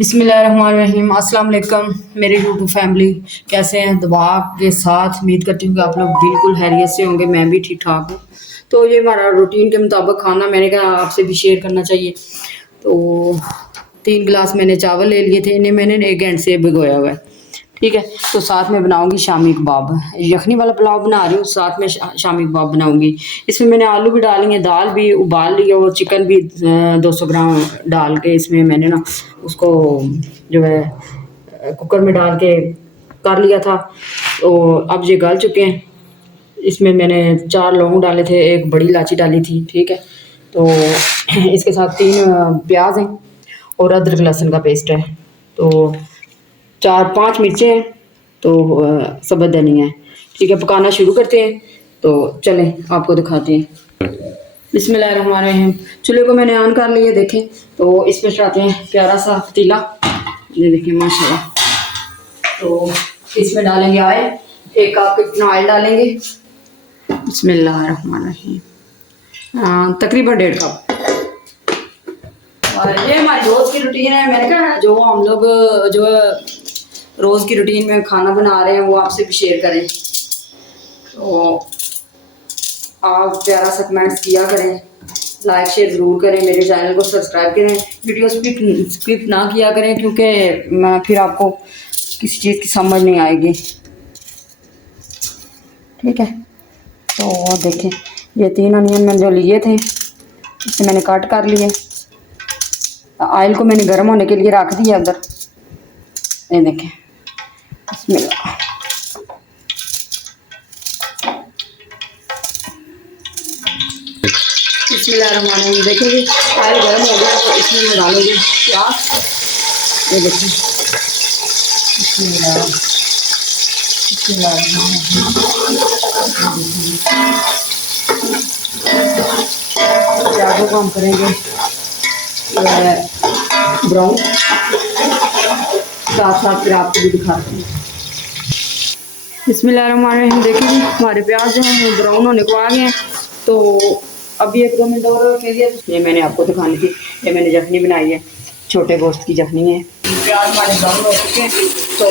बिस्मिल्लाहिर्रहमानिर्रहीम। अस्सलाम वालेकुम मेरे यूट्यूब फैमिली, कैसे हैं? दुआ के साथ उम्मीद करती हूँ कि आप लोग बिल्कुल खैरियत से होंगे। मैं भी ठीक ठाक हूँ। तो ये हमारा रूटीन के मुताबिक खाना मैंने कहा आपसे भी शेयर करना चाहिए। तो 3 गिलास मैंने चावल ले लिए थे, इन्हें मैंने 1 घंटे से भिगोया हुआ है। ठीक है, तो साथ में बनाऊंगी शामी कबाब, यखनी वाला पुलाव बना रही हूँ, साथ में शामी कबाब बनाऊंगी। इसमें मैंने आलू भी डालेंगे, दाल भी उबाल ली और चिकन भी 200 ग्राम डाल के इसमें मैंने ना उसको जो है कुकर में डाल के कर लिया था। तो अब ये गल चुके हैं। इसमें मैंने 4 लौंग डाले थे, एक बड़ी इलायची डाली थी। ठीक है, तो इसके साथ 3 प्याज हैं और अदरक लहसुन का पेस्ट है। तो 4-5 मिर्चें हैं, तो सब्ज़ धनिया है। ठीक है, पकाना शुरू करते हैं। तो चलें आपको दिखाते हैं। बिस्मिल्लाहिर्रहमानिर्रहीम। चूल्हे को मैंने ऑन कर लिया, देखें। तो इसमें चढ़ाते हैं प्यारा सा पतीला, ये देखिए माशाल्लाह। तो इसमें डालेंगे ऑयल, 1 कप कितना ऑयल डालेंगे। बिस्मिल्लाहिर्रहमानिर्रहीम। तकरीबन 1.5 कप। और ये हमारी रोज़ की रूटीन है। मैंने कहा जो हम लोग जो रोज़ की रूटीन में खाना बना रहे हैं वो आपसे भी शेयर करें। तो आप प्यारा सा कमेंट्स किया करें, लाइक शेयर ज़रूर करें, मेरे चैनल को सब्सक्राइब करें, वीडियो स्किप ना किया करें, क्योंकि फिर आपको किसी चीज़ की समझ नहीं आएगी। ठीक है, तो देखें ये 3 अनियन मैंने जो लिए थे इसे मैंने काट कर लिए। ऑयल को मैंने गर्म होने के लिए रख दिया उधर, ये देखें। बिस्मिल्लाह। बिस्मिल्लाहिर्रहमानिर्रहीम। देखिए ऑयल गर्म हो गया, तो इसमें मैं डालूंगी प्याज, ये देखिए। बिस्मिल्लाह प्याजों को हम करेंगे ब्राउन, साथ साथ फिर आपको भी दिखाते हैं। बिस्मिल्लाहिर्रहमानिर्रहीम। देखिए जी हमारे प्याज जो हैं ब्राउन होने को आ गए हैं। तो अभी 1-2 मिनट और रखेंगे। ये मैंने आपको दिखानी थी, ये मैंने यखनी बनाई है, छोटे गोश्त की यखनी है। प्याज हमारे ब्राउन हो चुके हैं। तो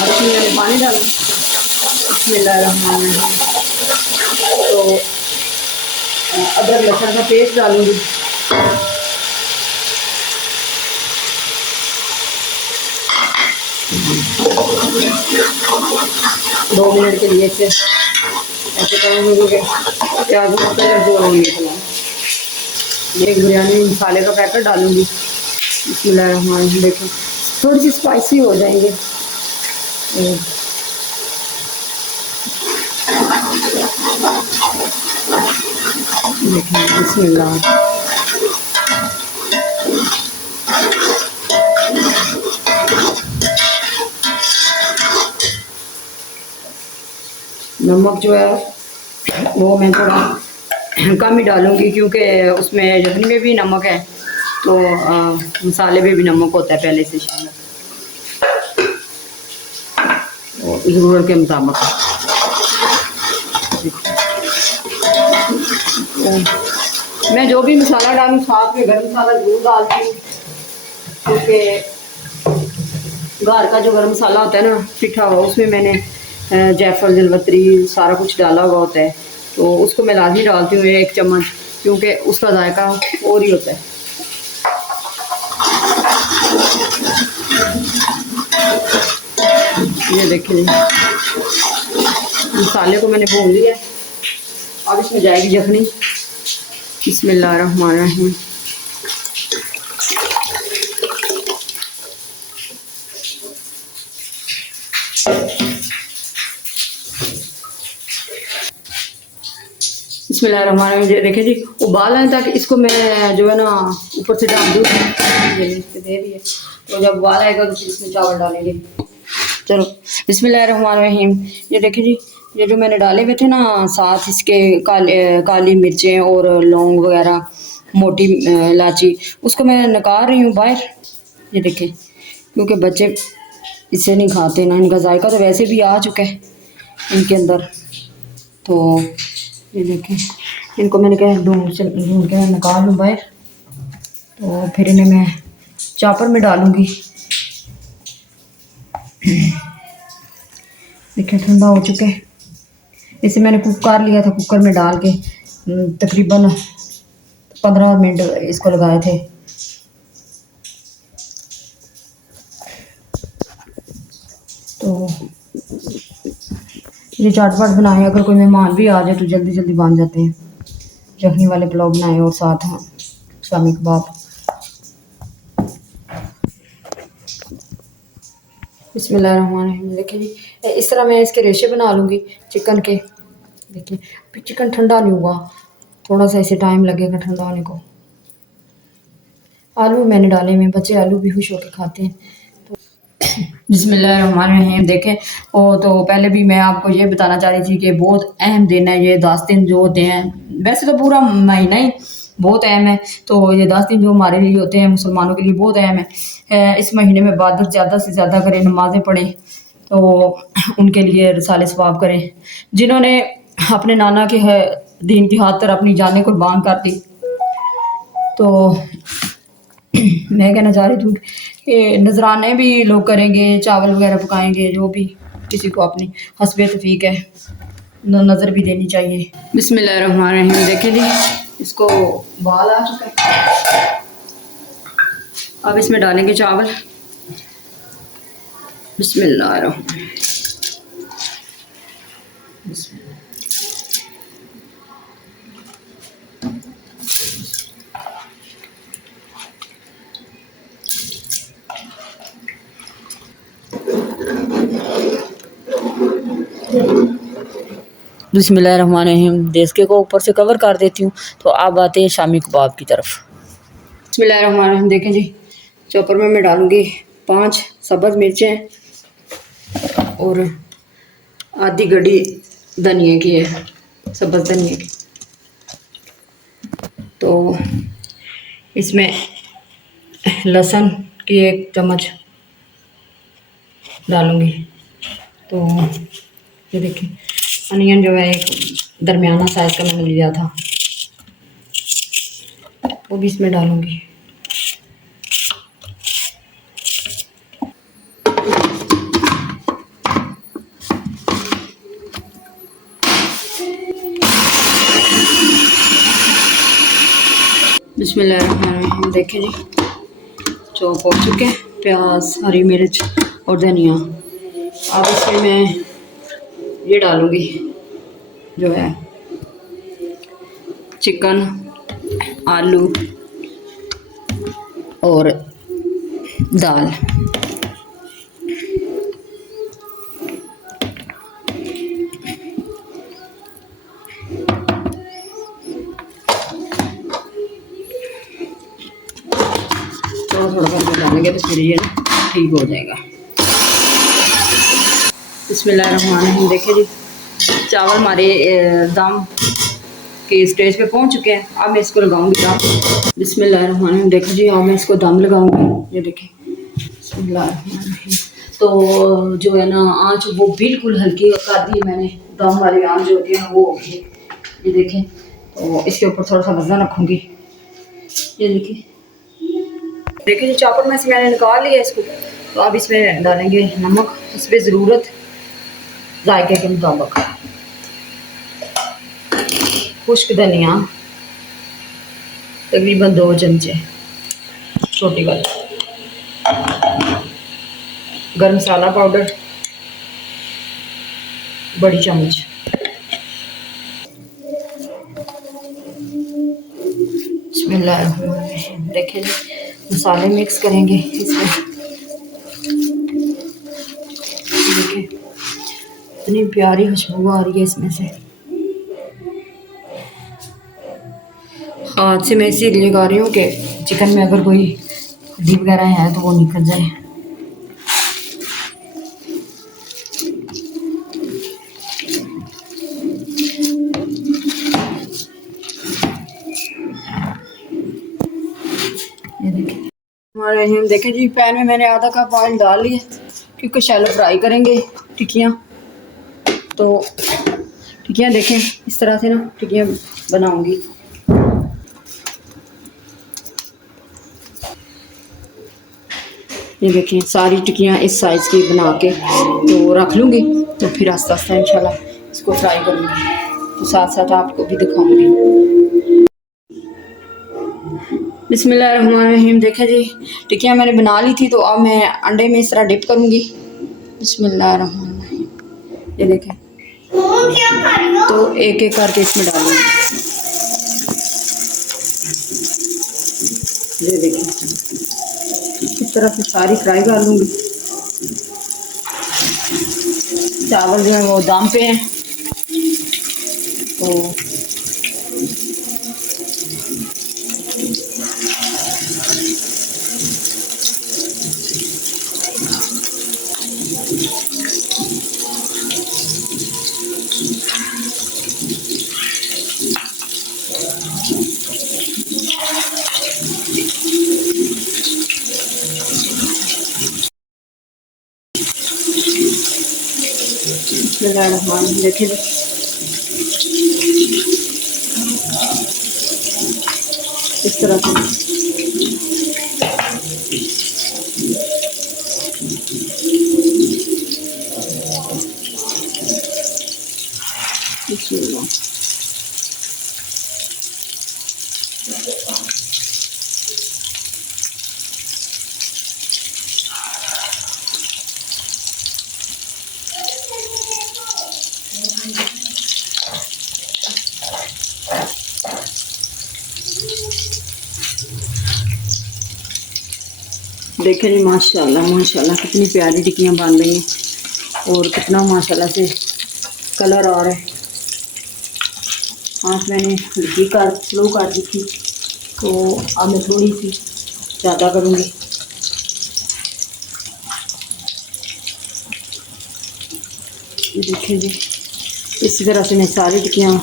अब इसमें मैंने पानी डाला। बिस्मिल्लाहिर्रहमानिर्रहीम। तो अदरक लहसुन का पेस्ट डालूंगी। दो मिनट के लिए से ऐसे करूँगी क्योंकि प्याज का कलर जो है निकला। एक बिरयानी मसाले का पैकेट डालूंगी। बिस्मिल्लाहिर्रहमानिर्रहीम। देखो थोड़ी सी स्पाइसी हो जाएंगे। देखिए बिस्मिल्लाह। नमक जो है वो मैं थोड़ा कम ही डालूंगी, क्योंकि उसमें यखनी में भी नमक है, तो मसाले में भी नमक होता है पहले से शामिल, तो ज़रूरत के मुताबिक। तो मैं जो भी मसाला डालूँ साथ में गर्म मसाला ज़रूर डालती हूँ, क्योंकि घर का जो गर्म मसाला होता है ना पिठा हुआ, उसमें मैंने जायफल जलवत्री सारा कुछ डाला हुआ होता है, तो उसको मैं लाजमी डालती हूँ 1 चम्मच, क्योंकि उसका जायका और ही होता है। ये देखिए मसाले को मैंने भून लिया। अब इसमें जाएगी यखनी। बिस्मिल्लाहिर्रहमानिर्रहीम। बिस्मिल्लाहिर्रहमानिर्रहीम। देखिए जी उबाल आए ताकि इसको मैं जो है ना ऊपर से डाल दूँ, दे दिए। तो जब उबाल आएगा तो फिर इसमें चावल डालेंगे। चलो बिस्मिल्लाहिर्रहमानिर्रहीम। ये देखिए जी ये जो मैंने डाले हुए थे ना, साथ इसके काली मिर्चें और लौंग वगैरह, मोटी इलायची, उसको मैं निकाल रही हूँ बाहर। ये देखें, क्योंकि बच्चे इसे नहीं खाते ना, इनका जायका तो वैसे भी आ चुका है इनके अंदर। तो ये देखें, इनको मैंने कहा ढूंढ के मैं निकाल लूँ बाहर। तो फिर इन्हें मैं चॉपर में डालूँगी। देखिए ठंडा हो चुके हैं। इसे मैंने कुक कर लिया था, कुकर में डाल के तकरीबन 15 मिनट इसको लगाए थे। तो ये झटपट बनाए, अगर कोई मेहमान भी आ जाए तो जल्दी जल्दी बन जाते हैं। यखनी वाले पुलाव बनाए और साथ हाँ शामी कबाब। बिस्मिल्लाहिर्रहमानिर्रहीम। देखिए जी, इस तरह मैं इसके रेशे बना लूँगी चिकन के। देखिए फिर चिकन ठंडा नहीं हुआ, थोड़ा सा इसे टाइम लगेगा ठंडा होने को। आलू मैंने डाले हुए, बच्चे आलू भी खुश होकर खाते हैं। बिस्मिल्लाहिर्रहमानिर्रहीम। देखें वो तो पहले भी मैं आपको ये बताना चाह रही थी कि बहुत अहम दिन है ये 10 दिन जो होते हैं। वैसे तो पूरा महीना ही बहुत अहम है, तो ये 10 दिन जो हमारे लिए होते हैं मुसलमानों के लिए बहुत अहम है। इस महीने में इबादत ज़्यादा से ज़्यादा करें, नमाज़ें पढ़ें, तो उनके लिए रिसाले सवाब करें। जिन्होंने अपने नाना के दीन की खातिर अपनी जानें कुर्बान कर दी, तो मैं कहना चाह रही थी कि नजराने भी लोग करेंगे, चावल वगैरह पकाएंगे, जो भी किसी को अपनी हस्बे तौफीक है नज़र भी देनी चाहिए। बिस्मिल्लाहिर्रहमानिर्रहीम। देखे जी, इसको बाल आ चुका है। अब इसमें डालेंगे चावल। बिस्मिल्लाहिर्रहमानिर्रहीम। बिस्मिल्लाहिर्रहमानिर्रहीम। देसके को ऊपर से कवर कर देती हूँ। तो अब आते हैं शामी कबाब की तरफ। बिस्मिल्लाहिर्रहमानिर्रहीम। देखें जी, चॉपर में मैं डालूँगी 5 सब्ज़ मिर्चें और आधी गड्डी धनिए की है, सब्ज़ धनिए की। तो इसमें लहसुन की 1 चम्मच डालूँगी। तो ये देखिए अनियन जो है एक दरमियाना साइज़ का मैंने लिया था, वो भी इसमें डालूँगी। बिस्मिल्लाहिर्रहमानिर्रहीम। देखें जी, चॉप हो चुके हैं प्याज, हरी मिर्च और धनिया। अब इसमें मैं ये डालूँगी जो है चिकन, आलू और दाल। थोड़ा थोड़ा करके डालेंगे तो फिर ये ठीक हो जाएगा। बिस्मिल्लाहिर्रहमानिर्रहीम। देखिए जी, चावल हमारे दम के स्टेज पे पहुंच चुके हैं। अब मैं इसको लगाऊंगी दम। बिस्मिल्लाहिर्रहमानिर्रहीम। देखो जी, अब मैं इसको दम लगाऊंगी। ये देखिए बिस्मिल्लाहिर्रहमानिर्रहीम। तो जो है ना आँच वो बिल्कुल हल्की कर दी मैंने, दम वाली आँच जो होती है वो होगी। ये देखें, तो इसके ऊपर थोड़ा सा वजन रखूँगी। ये देखिए देखिए जी, चॉपर में से मैंने निकाल लिया इसको। तो अब इसमें डालेंगे नमक, इस पर ज़रूरत जायके के मुताबिक, खुश्क धनिया तकरीबन 2 चमचे छोटी वाली, गरम मसाला पाउडर बड़ी चम्मच। बिस्मिल्लाहिर्रहमानिर्रहीम। देखिए जी, मसाले मिक्स करेंगे इसमें। देखिए इतनी प्यारी खुशबू आ रही है इसमें से। हाथ से मैं इसीलिए लगा रही हूँ कि चिकन में अगर कोई हड्डी वगैरह है तो वो निकल जाए। ये देखिए हमारे हम देखें जी, पैन में मैंने आधा कप ऑयल डाल लिया क्योंकि शैलो फ्राई करेंगे टिक्कियाँ। तो टिक्कियाँ देखें इस तरह से ना टिक्कियाँ बनाऊंगी। ये देखें सारी टिक्कियाँ इस साइज़ की बना के तो रख लूँगी, तो फिर आस्ता आस्ता इंशाल्लाह इसको फ्राई करूँगी, तो साथ साथ आपको भी दिखाऊंगी। बिस्मिल्लाहिर्रहमानिर्रहीम। देखें जी टिक्कियाँ मैंने बना ली थी, तो अब मैं अंडे में इस तरह डिप करूँगी। बिस्मिल्लाहिर्रहमानिर्रहीम। ये देखें तो एक एक करके इसमें डालूंगी। ये देखें इस तरह से सारी फ्राई कर लूँगी। चावल जो है वो दम पे हैं, तो देखें इस तरह से देखें जी माशाल्लाह माशाल्लाह कितनी प्यारी टिक्कियाँ बन रही हैं और कितना माशाल्लाह से कलर आ रहा है। आँच मैंने हल्की कर स्लो कर दी थी, तो अब मैं थोड़ी सी ज़्यादा करूँगी। ये देखें जी इसी तरह से मैं सारी टिक्कियाँ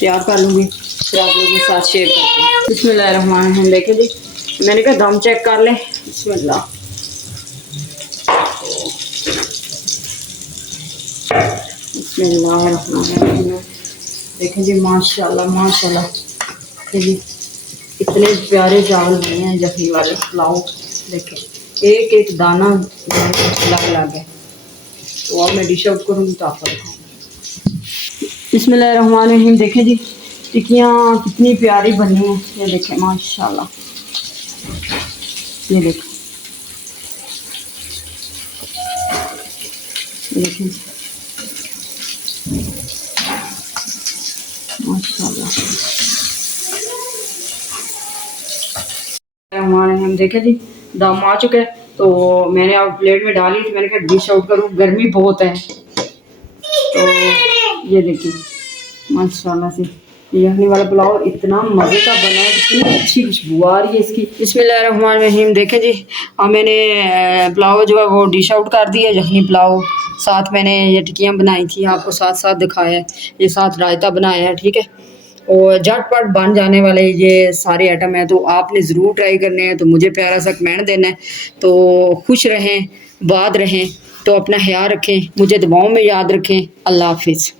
तैयार कर लूँगी, फिर आप लोगों के साथ शेयर करते हैं। बिस्मिल्लाहिर्रहमानिर्रहीम। देखें जी मैंने कहा दम चेक कर लें। बिस्मिल्लाह। बिस्मिल्लाहिर्रहमानिर्रहीम। देखें जी माशाल्लाह माशाल्लाह जी इतने प्यारे चावल बने हैं यखनी वाले पुलाव। देखें एक एक दाना अलग अलग है, तो अब मैं डिश आउट करूँगी तो आपको दिखाऊँगी। बिस्मिल्लाहिर्रहमानिर्रहीम। देखें जी टिक्कियाँ कितनी प्यारी बनी हैं, ये देखें माशाल्लाह। ये देखें देखें माशाल्लाह। हम देखें जी दम आ चुका है, तो मैंने अब प्लेट में डाली थी, मैंने कहा डिश आउट करूँ, गर्मी बहुत है। तो ये देखिए माशाल्लाह से यखनी वाला पुलाव इतना मज़े का बना है, इतनी अच्छी खुशबू आ रही है इसकी। बिस्मिल्लाहिर्रहमानिर्रहीम। देखें जी अब मैंने पुलाव जो है वो डिश आउट कर दिया, यखनी पुलाव। साथ मैंने ये टिक्कियाँ बनाई थी, आपको साथ साथ दिखाया है, ये साथ रायता बनाया है, ठीक है। और झटपट बन जाने वाले ये सारे आइटम हैं, तो आपने ज़रूर ट्राई करने हैं। तो मुझे प्यारा सा कमेंट देना है। तो खुश रहें, बाद रहें, तो अपना ख्याल रखें, मुझे दुआओं में याद रखें। अल्लाह हाफिज़।